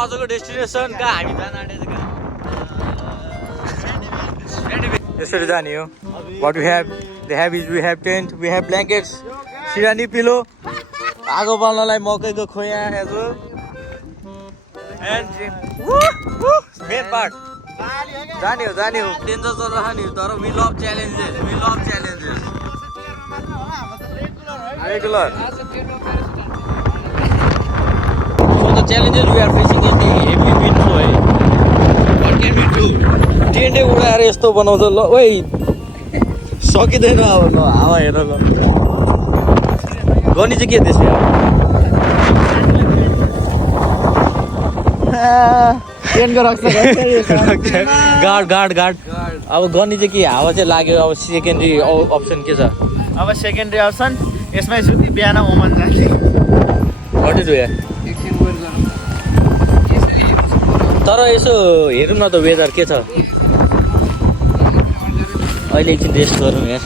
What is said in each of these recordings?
आजको डेस्टिनेसन कहाँ हामी जान आँटेको यसरी जाने हो what we have they have is we have tent we have blankets सिरानी पिलो आगो बाल्नलाई मकैको खोया as well and main part जाने हो डेन्जर चल्छ नि तर we love challenges regular so the challenges we are facing is the heavy wind flow what can we do टेन्टै उडाएर यस्तो बनाउँछ ल ओइ सकिँदैन अब ल हावा हेर ल गनी चाहिँ के त्यसमा टेन्टको रक्छ गार्ड अब गनी चाहिँ के हावा चाहिँ लाग्यो अब सेकेन्डरी अप्सन के छ अब सेकेन्डरी अप्सन यसमै छु बिहान ओमान जान्छु तर यसो हेरौँ न त वेदर के छ अहिले एकछिन रेस्ट गरौँ यार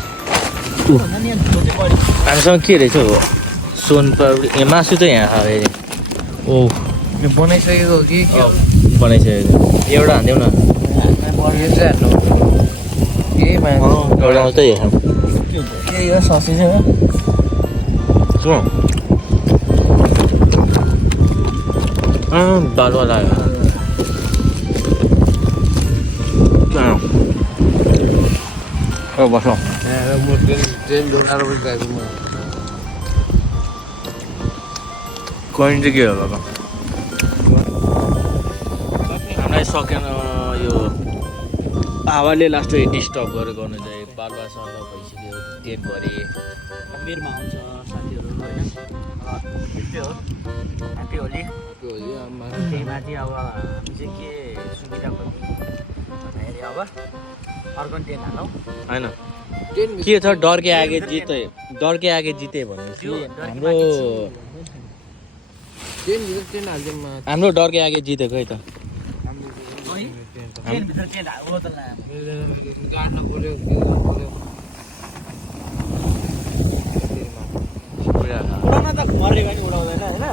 हामीसँग के रहेछ हो सोनपापडी मासु चाहिँ यहाँ अरे ओ बनाइसकेको कि बनाइसकेको एउटा हान्देऊ न एउटा आउँछ हेरौँ के यो ससी चाहिँ सुन बालुवा लाग्यो बसौँ कोइन चाहिँ के हो बाबा हामीलाई सकेन यो हावाले लास्ट डिस्टर्ब गरेर गर्नु चाहिँ बालुवा सल्लाह भइसक्यो टेन्ट भरे मेरोमा आउँछ साथीहरू होइन त्यस्तै हो ह्याप्पी होली त्यही माथि अब हामी चाहिँ के सुविधा भन्दाखेरि अब अर्को टेन्ट हालौँ होइन के छ डर के आगे जिते भनेपछि हाम्रो डर के आगे जितेको है त उडाउन त मरेको पनि उडाउँदैन होइन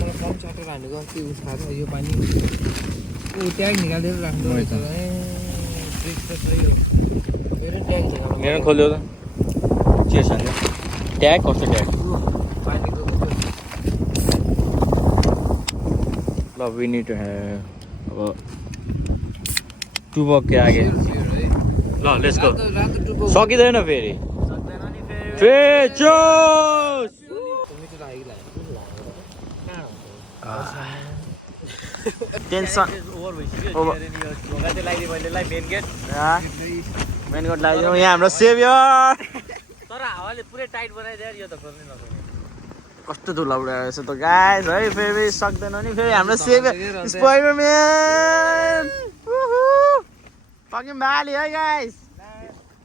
मलाई कम चाटर हानेको अस्ति उस खाएको यो पानी ट्याग निकालेर राख्नु रहेछ मेरो खोल्यो त के छ ट्याग कस्तो ट्याग ल वी नीड टु ह्याभ अब टुबक के आगे ल लेट्स गो सकिँदैन फेरि टेन्सन मेन गेट लगाइदिउँ यहाँ हाम्रो सेभियर तर हावाले पुरै टाइट बनाइदिएर यो त खोल्नै नसक्ने कस्तो धुला उडाएर छ त गाइस है फेरि सक्दैन नि फेरि हाम्रो सेभियर स्पाइडरम्यान फकिङ बाली है गाइस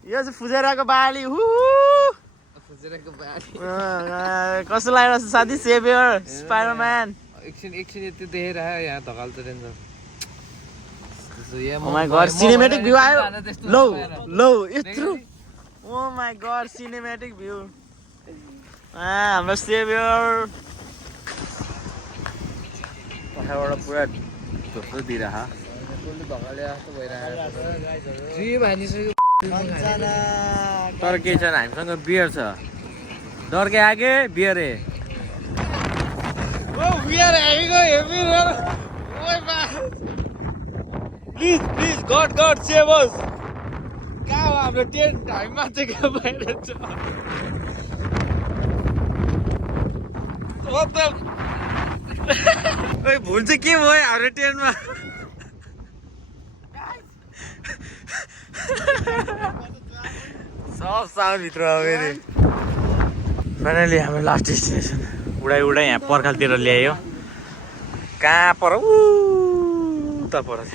यो चाहिँ फुजेराको बाली कस्तो लागिरहेको छ साथी सेभियर स्पाइडरम्यान एकछिन यति देखेर आयो यहाँ धकाल्छ ranger Oh my god, cinematic view आयो लो यत्रो Oh my god, cinematic view हाम्रो सेभियर पछाबाट पुरा धोक्रो दिइरह तर के छैन हामीसँग बियर छ डर के आगे बियर है Please, God, save us! कहाँ हो हाम्रो टेन्ट हामी माथि कहाँ बाहिर छ भुल चाहिँ के भयो हाम्रो टेन्टमा सब साउन्ड भित्र फेरि फाइनली हाम्रो लास्ट डेस्टिनेसन उडाइ यहाँ पर्खालतिर ल्यायो कहाँ पर उता पर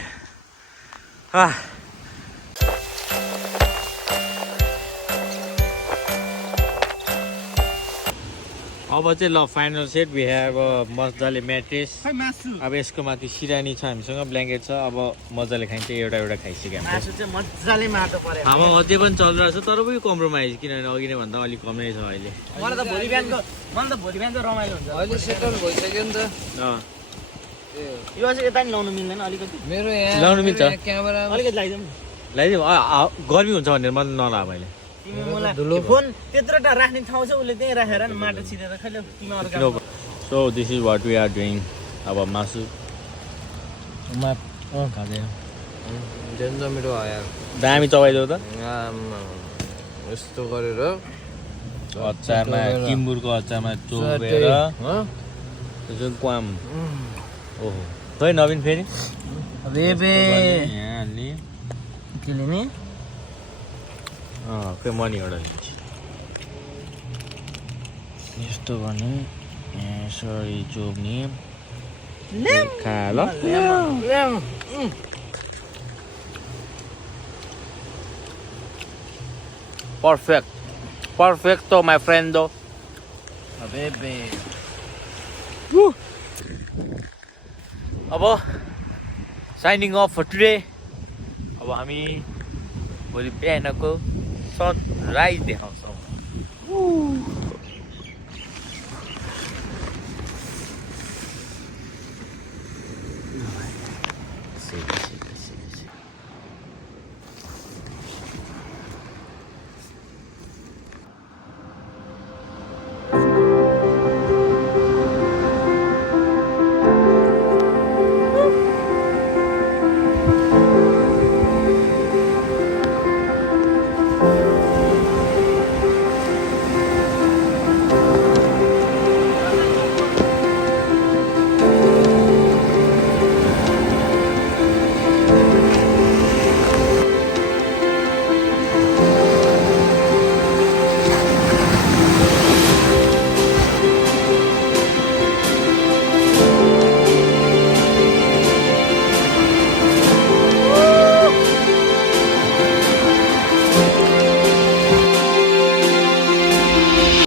अब अब चाहिँ ल फाइनल सेट वी हेभ मजाले म्याट्रेस खै मासु अब यसको माथि सिरानी छ हामीसँग ब्ल्याङ्केट छ अब मजाले खाइन्छ एउटा एउटा खाइसक्यो मासु चाहिँ मजाले माटो परेको हावा अझै पनि चलिरहेछ तर पनि कम्प्रोमाइज किनभने अघि नै भन्दा अलिक कमै छ अहिले मलाई त भोलि बिहानको रमाइलो हुन्छ अहिले सेटल भइसक्यो नि त यो चाहिँ यता नि लाउनु मिल्दैन अलिकति मेरो यहाँ लाउनु मिल्छ क्यामेरा अलिकति लगाइदिउँ लगाइदिउँ गर्मी हुन्छ भनेर मलाई नला मैले तिमी मलाई फोन त्यत्रो टाढा राख्ने ठाउँ छ उसले त्यहीँ राखेर नि माटो छिरेर खैले तिमी अरू काम so this is what we are doing अब मासु खाँदैन डेन्जर मिठो आयो दामी चबाइदेऊ त यस्तो गरेर अचारमा टिम्बुरको अचारमा चोपेर त्यसो क्वाम ओहो खै नवीन फेरि बेबे यहाँ हाल्ने के लिने खै मनी एउटा लिन्छु यस्तो गर्ने यसरी चोप्ने खा ल पर्फेक्टो माई फ्रेन्डो बेबे अब साइनिङ अफ फर टुडे अब हामी भोलि बिहानको सनराइज देखाउँछौँ